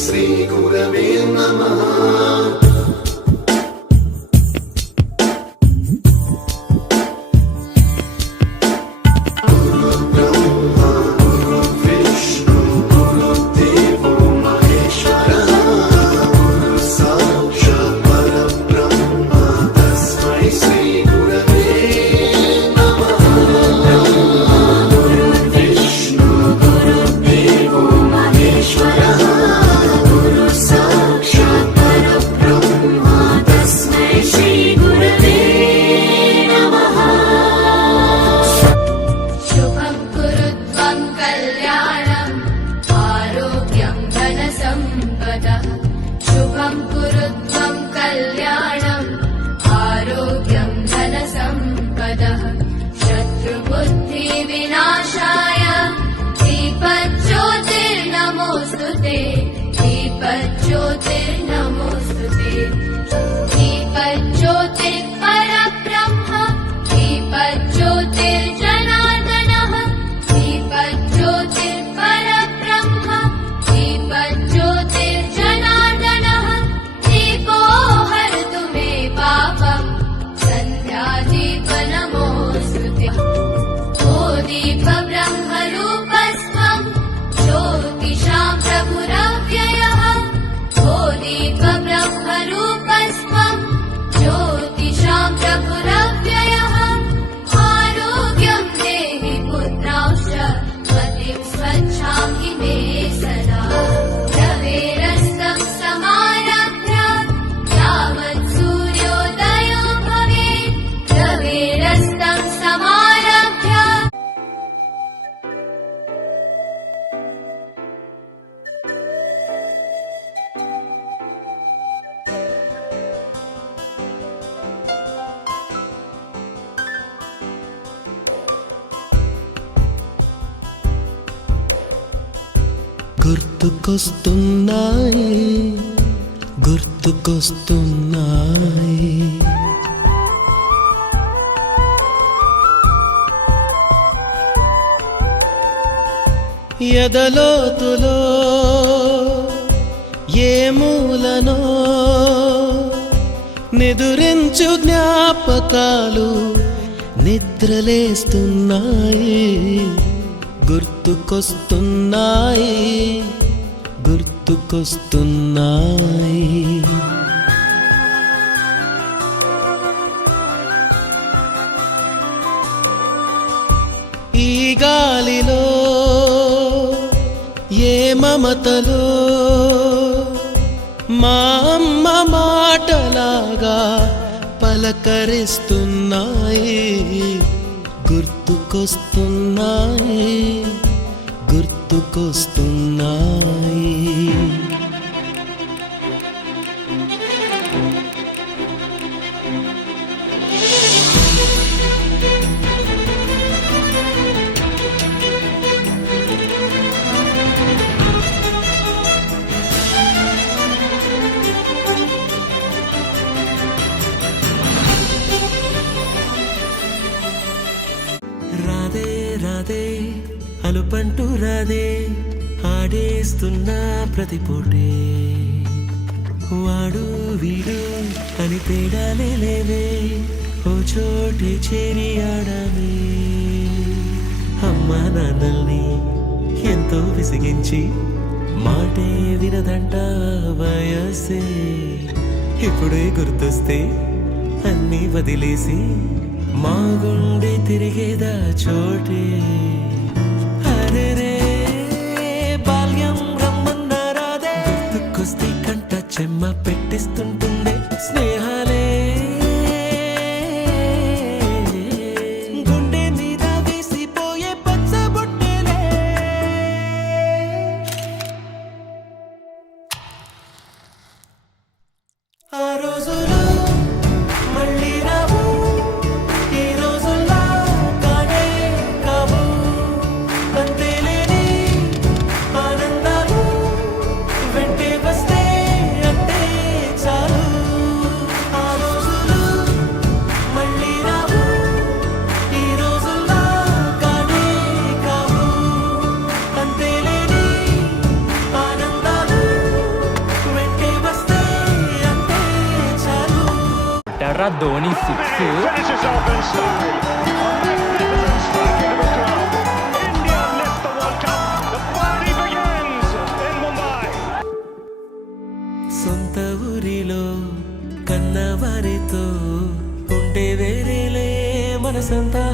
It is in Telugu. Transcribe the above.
శ్రీ గురవే నమః. గుర్తుకొస్తున్నాయి గుర్తుకొస్తున్నాయి ఎదలోతులో ఏ మూలనో నిదురించు జ్ఞాపకాలు నిద్రలేస్తున్నాయి గుర్తుకొస్తున్నాయి గుర్తుకొస్తున్నాయి ఈ గాలిలో ఏ మమతలో మా అమ్మ మాటలాగా పలకరిస్తున్నాయి గుర్తుకొస్తున్నాయి గుర్తుకొస్తున్నాయి అలుపంటూ రాదే ఆడేస్తున్నా ప్రతి పూటే వాడు వీడు అని తేడాలే లేవే ఓ చోటే చేరి ఆడామే అమ్మా నాన్నల్ని ఎంతో విసిగించి మాటే వినదంట వయసే ఇప్పుడే గుర్తొస్తే అన్నీ వదిలేసి మా గుండె తిరిగేదా చోటే అరే బాల్యం రమ్మన్నారాదే గుర్తుకొస్తే కంట చెమ్మ పెట్టిస్తుంటుందే స్నేహాలే గుండె మీద వేసిపోయే పచ్చబొట్టెలే ఆ రోజులు మళ్ళీ రావు ఈ రోజుల్లో కానే కావు అంతేలేని ఆనందాలు వెంటే వస్తే అంటే చాలు ఆ రోజులు మళ్ళీ రావు ఈ రోజుల్లో కానే కావు అంతేలేని ఆనందాలు ఎవర్రా Dhoni six. Finishes off in style. A magnificent strike into the crowd. India lift the World Cup. The party begins in Mumbai. సొంత ఊరిలో కన్నవారితో ఉండే వేరేలే మనసంతా